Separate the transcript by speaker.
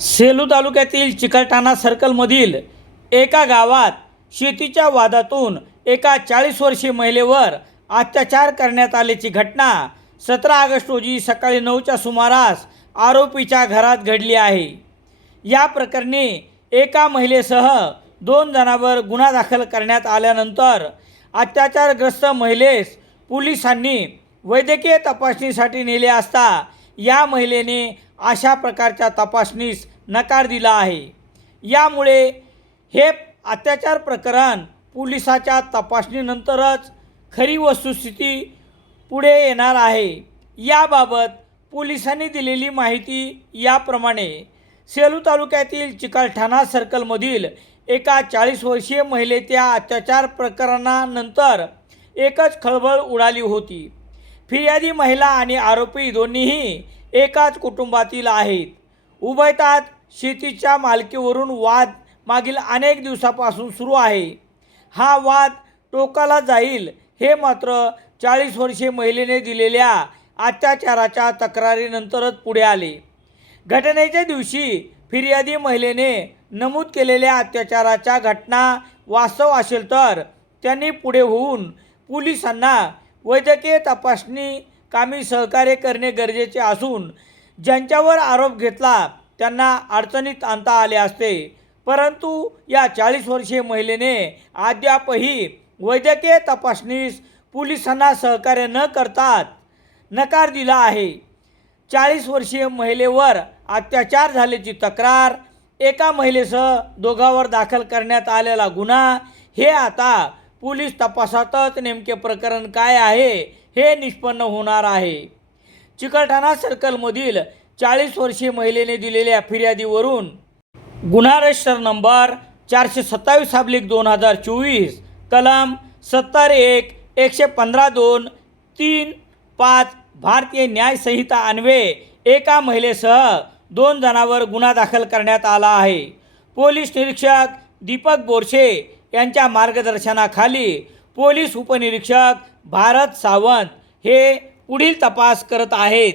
Speaker 1: सेलू तालुक्यातील चिकलठाणा सर्कलमधील एका गावात शेतीच्या वादातून एका चाळीस वर्षीय महिलेवर अत्याचार करण्यात आल्याची घटना सतरा ऑगस्ट रोजी सकाळी नऊच्या सुमारास आरोपीच्या घरात घडली आहे. या प्रकरणी एका महिलेसह दोन जणांवर गुन्हा दाखल करण्यात आल्यानंतर अत्याचारग्रस्त महिलेस पोलिसांनी वैद्यकीय तपासणीसाठी नेले असता या महिलेने अशा प्रकारच्या तपासणीस नकार दिला आहे. यामुळे हे अत्याचार प्रकरण पोलिसाच्या तपासणीनंतरच खरी वस्तुस्थिती पुढे येणार आहे. याबाबत पोलिसांनी दिलेली माहिती याप्रमाणे. सेलू तालुक्यातील चिकलठाणा सर्कलमधील एका चाळीस वर्षीय महिलेच्या अत्याचार प्रकरणानंतर एकच खळबळ उडाली होती. फिर्यादी महिला आणि आरोपी दोन्हीही एकाच कुटुंबातील आहेत. उभयतात शेतीच्या मालकीवरून वाद मागील अनेक दिवसापासून सुरू आहे. हा वाद टोकाला जाईल हे मात्र चाळीस वर्षे महिलेने दिलेल्या अत्याचाराच्या तक्रारीनंतरच पुढे आले. घटनेच्या दिवशी फिर्यादी महिलेने नमूद केलेल्या अत्याचाराच्या घटना वास्तव असेल तर त्यांनी पुढे होऊन पोलिसांना वैद्यकीय तपासणी कामी सहकार्य करणे गरजेचे असून ज्यांच्यावर आरोप घेतला त्यांना अडचणीत आणता आले असते. परंतु या चाळीस वर्षीय महिलेने अद्यापही वैद्यकीय तपासणीस पोलिसांना सहकार्य न करतात नकार दिला आहे. चाळीस वर्षीय महिलेवर अत्याचार झाल्याची तक्रार एका महिलेसह दोघांवर दाखल करण्यात आलेला गुन्हा हे आता पोलीस तपासातच नेमके प्रकरण काय आहे हे निष्पन्न होणार आहे. चिकलठाणा सर्कलमधील चाळीस वर्षीय महिलेने दिलेल्या फिर्यादीवरून गुन्हा रजिस्टर नंबर चारशे सत्तावीस अब्लिक दोन हजार चोवीस कलम सत्तर एक एकशे पंधरा दोन तीन पाच भारतीय न्यायसंहिता अन्वे अन्वये एका महिलेसह दोन जणांवर गुन्हा दाखल करण्यात आला आहे. पोलीस निरीक्षक दीपक बोरशे यांच्या मार्गदर्शनाखाली पोलीस उपनिरीक्षक भारत सावंत हे पुढील तपास करत आहेत.